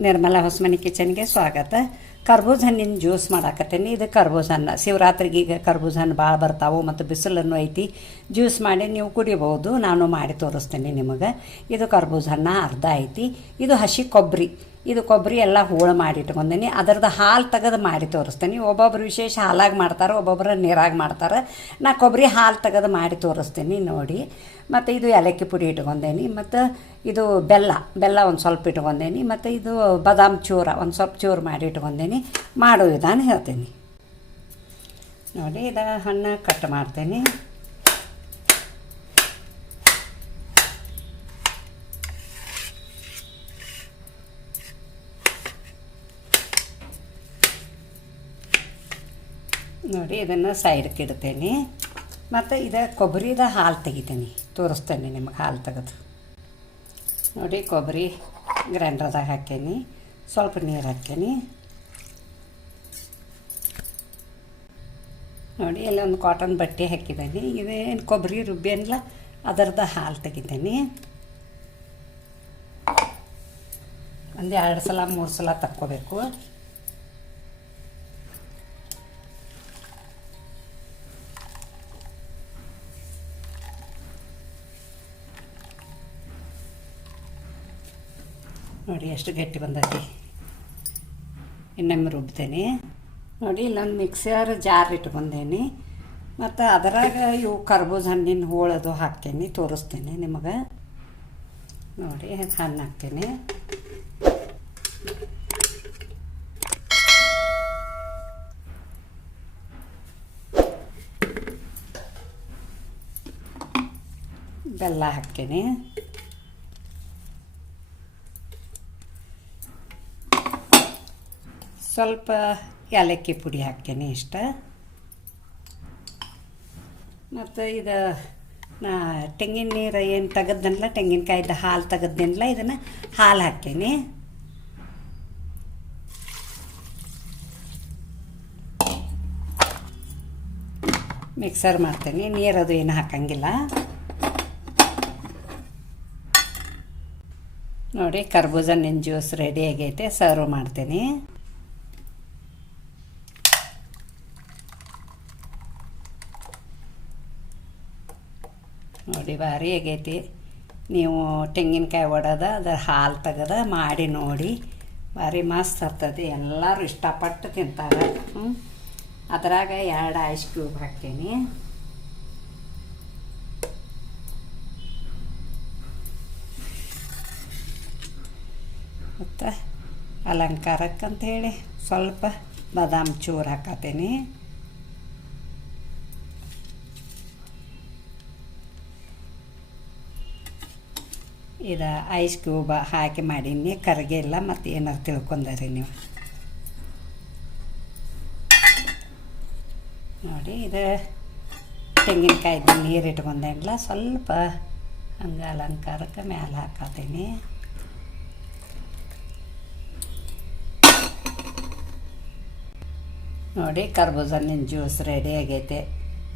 ನಿರ್ಮಲಾ ಹೊಸಮನಿ ಕಿಚನ್ಗೆ ಸ್ವಾಗತ. ಕರ್ಬೂಜ ಹಣ್ಣಿನ ಜ್ಯೂಸ್ ಮಾಡಾಕತ್ತೀನಿ. ಇದು ಕರ್ಬೂಜ ಹಣ್ಣು. ಶಿವರಾತ್ರಿಗೆ ಈಗ ಕರ್ಬೂಜ ಹಣ್ಣು ಭಾಳ ಬರ್ತಾವೆ ಮತ್ತು ಬಿಸಿಲನ್ನು ಐತಿ. ಜ್ಯೂಸ್ ಮಾಡಿ ನೀವು ಕುಡಿಬೋದು. ನಾನು ಮಾಡಿ ತೋರಿಸ್ತೇನೆ ನಿಮಗೆ. ಇದು ಕರ್ಬೂಜ ಹಣ್ಣು. ಅರ್ಧ ಐತಿ. ಇದು ಹಸಿ ಕೊಬ್ಬರಿ ಇದು ಕೊಬ್ಬರಿ ಎಲ್ಲ ಹೋಳು ಮಾಡಿ ಇಟ್ಕೊಂಡೇನಿ ಅದರದ್ದು ಹಾಲು ತೆಗೆದು ಮಾಡಿ ತೋರಿಸ್ತೀನಿ. ಒಬ್ಬೊಬ್ರು ವಿಶೇಷ ಹಾಲಾಗಿ ಮಾಡ್ತಾರೆ, ಒಬ್ಬೊಬ್ರು ನೀರಾಗಿ ಮಾಡ್ತಾರೆ. ನಾ ಕೊಬ್ಬರಿ ಹಾಲು ತೆಗೆದು ಮಾಡಿ ತೋರಿಸ್ತೀನಿ ನೋಡಿ. ಮತ್ತು ಇದು ಏಲಕ್ಕಿ ಪುಡಿ ಇಟ್ಕೊಂಡೇನಿ ಮತ್ತು ಇದು ಬೆಲ್ಲ ಬೆಲ್ಲ ಒಂದು ಸ್ವಲ್ಪ ಇಟ್ಕೊಂಡೇನಿ ಮತ್ತು ಇದು ಬಾದಾಮ್ ಚೂರ ಒಂದು ಸ್ವಲ್ಪ ಚೂರು ಮಾಡಿ ಇಟ್ಕೊಂಡೇನಿ ಮಾಡೋ ವಿಧಾನ ಹೇಳ್ತೀನಿ. ನೋಡಿ, ಇದು ಹಣ್ಣು ಕಟ್ ಮಾಡ್ತೀನಿ. ನೋಡಿ, ಇದನ್ನು ಸೈಡ್ಗೆ ಇಡ್ತೇನೆ. ಮತ್ತು ಇದು ಕೊಬ್ಬರಿದ ಹಾಲು ತೆಗಿತೀನಿ. ತೋರಿಸ್ತೇನೆ ನಿಮಗೆ ಹಾಲು ತೆಗೆದು. ನೋಡಿ, ಕೊಬ್ಬರಿ ಗ್ರೈಂಡರ್ದಾಗ ಹಾಕೇನಿ ಸ್ವಲ್ಪ ನೀರು ಹಾಕೇನಿ ನೋಡಿ, ಎಲ್ಲ ಒಂದು ಕಾಟನ್ ಬಟ್ಟೆ ಹಾಕಿದ್ದೀನಿ. ಇದೇನು ಕೊಬ್ಬರಿ ರುಬ್ಬೇನಿಲ್ಲ ಅದರದ ಹಾಲು ತೆಗಿತೀನಿ. ಒಂದು ಎರಡು ಸಲ, ಮೂರು ಸಲ ತಕ್ಕೋಬೇಕು. ನೋಡಿ ಎಷ್ಟು ಗಟ್ಟಿ ಬಂದೈತಿ ಇನ್ನೊಮ್ಮೆ ರುಬ್ತೇನೆ. ನೋಡಿ ಇಲ್ಲೊಂದು ಮಿಕ್ಸರ್ ಜಾರ್ ಇಟ್ಕೊಂಡೇನಿ ಮತ್ತು ಅದರಾಗ ಇವು ಕರ್ಬೂಜ ಹಣ್ಣಿನ ಹೋಳದು ಹಾಕ್ತೇನೆ, ತೋರಿಸ್ತೇನೆ ನಿಮಗೆ. ನೋಡಿ, ಹಣ್ಣು ಹಾಕ್ತೇನೆ. ಬೆಲ್ಲ ಹಾಕ್ತೇನೆ. ಸ್ವಲ್ಪ ಏಲಕ್ಕಿ ಪುಡಿ ಹಾಕ್ತೇನೆ ಇಷ್ಟ. ಮತ್ತು ಇದು ನಾ ತೆಂಗಿನ ನೀರು ಏನು ತೆಗೆದನಲ್ಲ, ತೆಂಗಿನಕಾಯ್ದು ಹಾಲು ತೆಗೆದ್ನಲ್ಲ, ಇದನ್ನು ಹಾಲು ಹಾಕ್ತೇನೆ. ಮಿಕ್ಸರ್ ಮಾಡ್ತೇನೆ ನೀರದು ಏನು ಹಾಕಂಗಿಲ್ಲ. ನೋಡಿ, ಕರ್ಬೂಜ ಹಣ್ಣಿನ ಜ್ಯೂಸ್ ರೆಡಿ ಆಗೈತೆ ಸರ್ವ್ ಮಾಡ್ತೀನಿ. ನೋಡಿ, ಭಾರಿ ಆಗೈತಿ. ನೀವು ತೆಂಗಿನಕಾಯಿ ಒಡೆದ, ಅದರ ಹಾಲು ತೆಗೆದ ಮಾಡಿ ನೋಡಿ. ಭಾರಿ ಮಸ್ತ್ ಹತ್ತದೆ ಎಲ್ಲರೂ ಇಷ್ಟಪಟ್ಟು ತಿಂತಾರೆ. ಹ್ಞೂ ಅದ್ರಾಗ ಎರಡು ಐಸ್ ಕ್ಯೂಬ್ ಹಾಕ್ತೀನಿ. ಮತ್ತು ಅಲಂಕಾರಕ್ಕಂತ ಹೇಳಿ ಸ್ವಲ್ಪ ಬಾದಾಮಿ ಚೂರು ಹಾಕತ್ತೀನಿ ಇದು ಐಸ್ ಕ್ಯೂಬ್ ಹಾಕಿ ಮಾಡೀನಿ ಕರಗಿಲ್ಲ ಮತ್ತು ಏನಾರು ತಿಳ್ಕೊಂಡರಿ ನೀವು. ನೋಡಿ, ಇದು ತೆಂಗಿನಕಾಯ್ದು ನೀರು ಇಟ್ಕೊಂಡೇನಿಲ್ಲ ಸ್ವಲ್ಪ ಹಂಗೆ ಅಲಂಕಾರಕ್ಕೆ ಮ್ಯಾಲೆ ಹಾಕತ್ತೀನಿ ನೋಡಿ, ಕರ್ಬೂಜ ನಿನ್ನ ಜ್ಯೂಸ್ ರೆಡಿ ಆಗೈತೆ.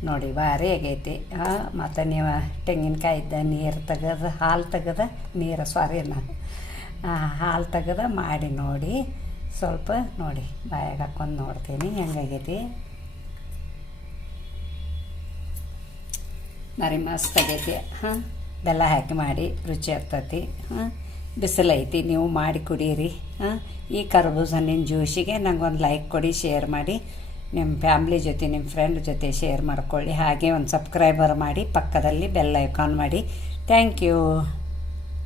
ನೋಡಿ ಭಾರಿ ಆಗೈತಿ. ಮತ್ತು ನೀವು ತೆಂಗಿನಕಾಯಿದ್ದ ನೀರು ತೆಗೆದು, ಹಾಲು ತೆಗೆದ, ನೀರು ಸಾರಿ ನಾ ಹಾಲು ತೆಗೆದ, ಮಾಡಿ ನೋಡಿ, ಸ್ವಲ್ಪ ನೋಡಿ, ಬಾಯಾಗ ಹಾಕ್ಕೊಂಡು ನೋಡ್ತೀನಿ, ಹೆಂಗಾಗೈತಿ. ಮರಿ ಮಸ್ತ್ ಆಗೈತಿ. ಹಾಂ, ಬೆಲ್ಲ ಹಾಕಿ ಮಾಡಿ, ರುಚಿ ಆಗ್ತೈತಿ. ಹಾಂ ಬಿಸಿಲೈತಿ ನೀವು ಮಾಡಿ ಕುಡೀರಿ. ಹಾಂ, ಈ ಕರ್ಬೂಜ ಜ್ಯೂಸಿಗೆ ನಂಗೊಂದು ಲೈಕ್ ಕೊಡಿ ಶೇರ್ ಮಾಡಿ. ನಿಮ್ಮ ಫ್ಯಾಮ್ಲಿ ಜೊತೆ, ನಿಮ್ಮ ಫ್ರೆಂಡ್ ಜೊತೆ ಶೇರ್ ಮಾಡ್ಕೊಳ್ಳಿ. ಹಾಗೆ ಒಂದು ಸಬ್ಸ್ಕ್ರೈಬರ್ ಮಾಡಿ, ಪಕ್ಕದಲ್ಲಿ ಬೆಲ್ ಐಕಾನ್ ಮಾಡಿ. Thank you